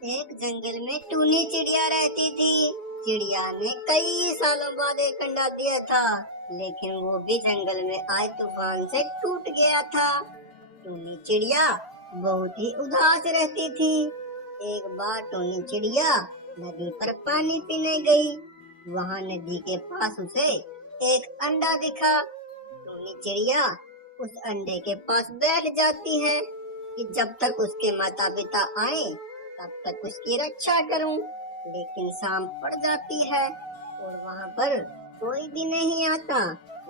एक जंगल में टूनी चिड़िया रहती थी। चिड़िया ने कई सालों बाद एक अंडा दिया था, लेकिन वो भी जंगल में आए तूफान से टूट गया था। टूनी चिड़िया बहुत ही उदास रहती थी। एक बार टूनी चिड़िया नदी पर पानी पीने गई। वहाँ नदी के पास उसे एक अंडा दिखा। टूनी चिड़िया उस अंडे के पास बैठ जाती है कि जब तक उसके माता पिता आए तब तक उसकी रक्षा करूं। लेकिन शाम पड़ जाती है और वहाँ पर कोई भी नहीं आता।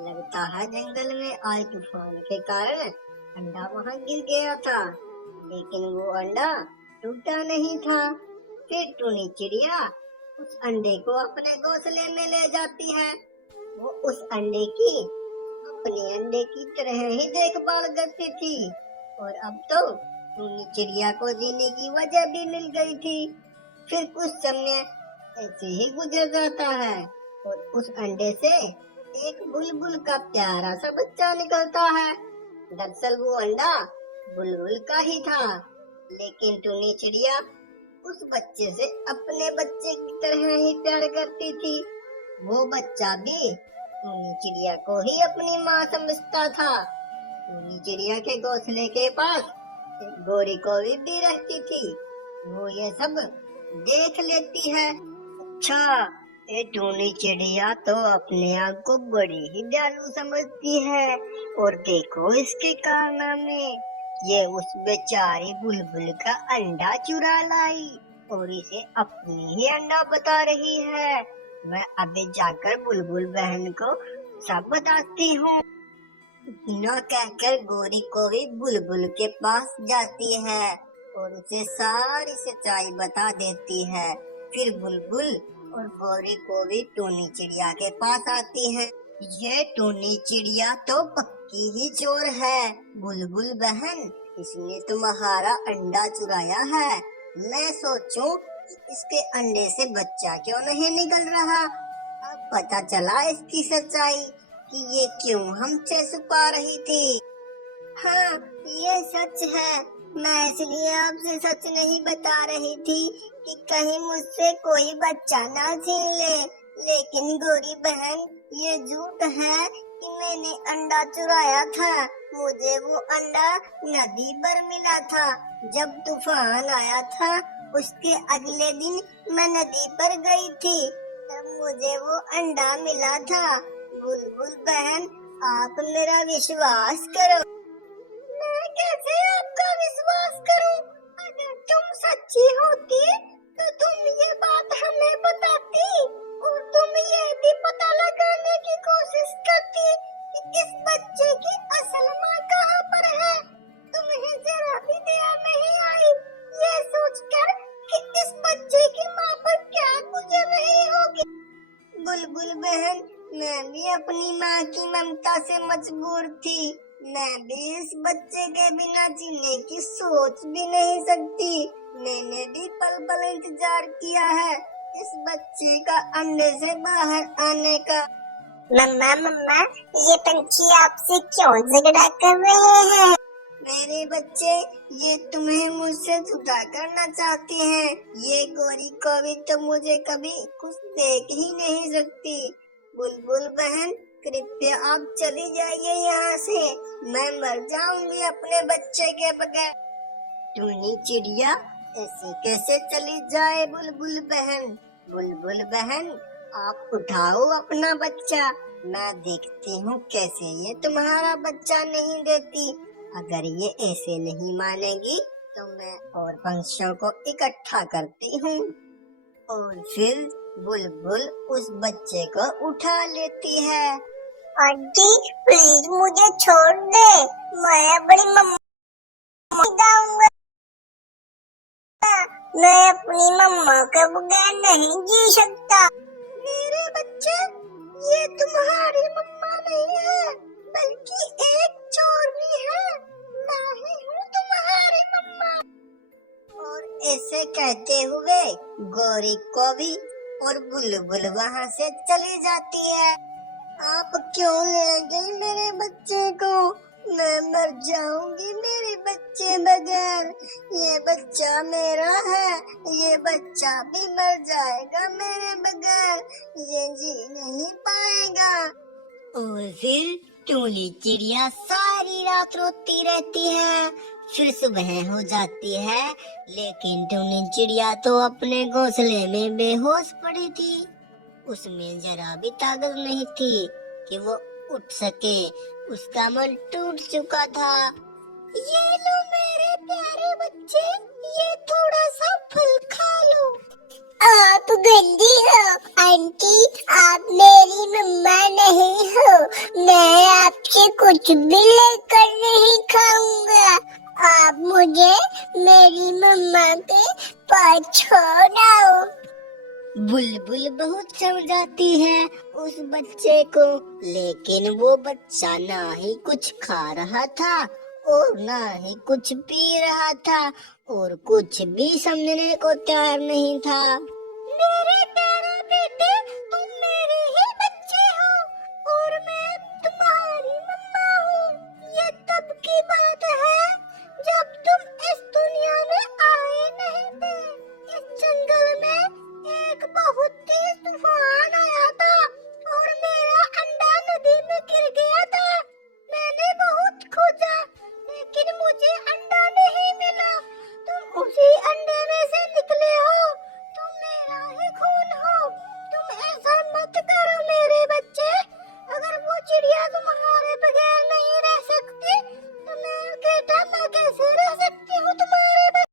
लगता है जंगल में आए तूफान के कारण अंडा वहाँ गिर गया था, लेकिन वो अंडा टूटा नहीं था। फिर टूनी चिड़िया उस अंडे को अपने घोंसले में ले जाती है। वो उस अंडे की अपने अंडे की तरह ही देखभाल करती थी और अब तो टूनी चिड़िया को जीने की वजह भी मिल गई थी। फिर कुछ समय ऐसे ही गुजर जाता है और उस अंडे से एक बुलबुल का प्यारा सा बच्चा निकलता है। दरअसल वो अंडा बुलबुल का ही था, लेकिन टूनी चिड़िया उस बच्चे से अपने बच्चे की तरह ही प्यार करती थी। वो बच्चा भी टूनी चिड़िया को ही अपनी माँ समझता था। टूनी चिड़िया के घोंसले के पास एक गोरी कोवी भी रहती थी। वो ये सब देख लेती है। अच्छा, ये टूनी चिड़िया तो अपने आप को बड़ी ही दयालु समझती है और देखो इसके कारनामे। ये उस बेचारी बुलबुल का अंडा चुरा लाई और इसे अपनी ही अंडा बता रही है। मैं अभी जाकर बुलबुल बहन को सब बताती हूँ। न कहकर गोरी कोवी बुलबुल के पास जाती है और उसे सारी सच्चाई बता देती है। फिर बुलबुल और गोरी कोवी टूनी चिड़िया के पास आती है। ये टूनी चिड़िया तो पक्की ही चोर है। बुलबुल बहन, इसने तुम्हारा अंडा चुराया है। मैं सोचूं कि इसके अंडे से बच्चा क्यों नहीं निकल रहा। अब पता चला इसकी सच्चाई कि ये क्यों हमसे छुपा रही थी। हाँ, ये सच है। मैं इसलिए आपसे सच नहीं बता रही थी कि कहीं मुझसे कोई बच्चा ना छीन ले। लेकिन गोरी बहन, ये झूठ है कि मैंने अंडा चुराया था। मुझे वो अंडा नदी पर मिला था। जब तूफान आया था उसके अगले दिन मैं नदी पर गई थी, तब मुझे वो अंडा मिला था। बुलबुल बहन, आप मेरा विश्वास करो। मैं कैसे आपका विश्वास करूं? अगर तुम सच्ची होती तो तुम ये बात हमें बताती और तुम ये भी पता लगाने की कोशिश करती कि इस बच्चे की असल माँ कहाँ पर है। तुम्हें जरा भी दया नहीं आई ये सोचकर कि इस बच्चे की माँ पर क्या गुजर रही होगी। बुलबुल बहन, मैं भी अपनी माँ की ममता से मजबूर थी। मैं भी इस बच्चे के बिना जीने की सोच भी नहीं सकती। मैंने भी पल पल इंतजार किया है इस बच्चे का अंडे से बाहर आने का। मम्मा मम्मा, ये पंछी आपसे क्यों झगड़ा कर रहे हैं? मेरे बच्चे, ये तुम्हें मुझसे जुदा करना चाहते हैं। ये गोरी कोवी तो मुझे कभी कुछ देख ही नहीं सकती। बुलबुल बहन, कृपया आप चली जाइए यहाँ से। मैं मर जाऊंगी अपने बच्चे के बगैर। टूनी चिड़िया ऐसे कैसे चली जाए बुलबुल बहन? बुलबुल बहन, आप उठाओ अपना बच्चा। मैं देखती हूँ कैसे ये तुम्हारा बच्चा नहीं देती। अगर ये ऐसे नहीं मानेगी तो मैं और पंछियों को इकट्ठा करती हूँ। और फिर बुलबुल उस बच्चे को उठा लेती है। आंटी प्लीज मुझे छोड़ दे, मैं अपनी मम्मा जाऊंगा। मैं अपनी मम्मा के बगैर नहीं जी सकता। मेरे बच्चे, ये तुम्हारी मम्मा नहीं है, बल्कि एक चोर भी है। मैं ही हूँ तुम्हारी मम्मा। और ऐसे कहते हुए गोरी कोवी और बुलबुल वहाँ से चली जाती है। आप क्यों ले गई मेरे बच्चे को? मैं मर जाऊंगी मेरे बच्चे बगैर। ये बच्चा मेरा है, ये बच्चा भी मर जाएगा मेरे बगैर। ये जी नहीं पाएगा। और फिर टूनी चिड़िया सारी रात रोती रहती है। फिर सुबह हो जाती है, लेकिन टूनी चिड़िया तो अपने घोंसले में बेहोश पड़ी थी। उसमें जरा भी ताकत नहीं थी कि वो उठ सके। उसका मन टूट चुका था। ये लो मेरे प्यारे बच्चे, ये थोड़ा सा फल खा लो। आप गंदी हो आंटी, आप मेरी मम्मा नहीं हो। मैं आपसे कुछ भी लेकर नहीं खाऊंगा। आप मुझे मेरी मम्मा के पास छोड़ आओ। बुलबुल बहुत समझाती है उस बच्चे को, लेकिन वो बच्चा ना ही कुछ खा रहा था और ना ही कुछ पी रहा था और कुछ भी समझने को तैयार नहीं था। मेरे प्यारे बेटे, तुम मेरे ही बच्चे हो और मैं तुम्हारी मम्मा हूँ। ये तब की बात है जब तुम इस दुनिया में आए नहीं थे। इस जंगल में एक बहुत तेज तूफान आया था और मेरा अंडा नदी में गिर गया था। मैंने बहुत खोजा, लेकिन मुझे अंडा नहीं मिला। तुम उसी अंडे में से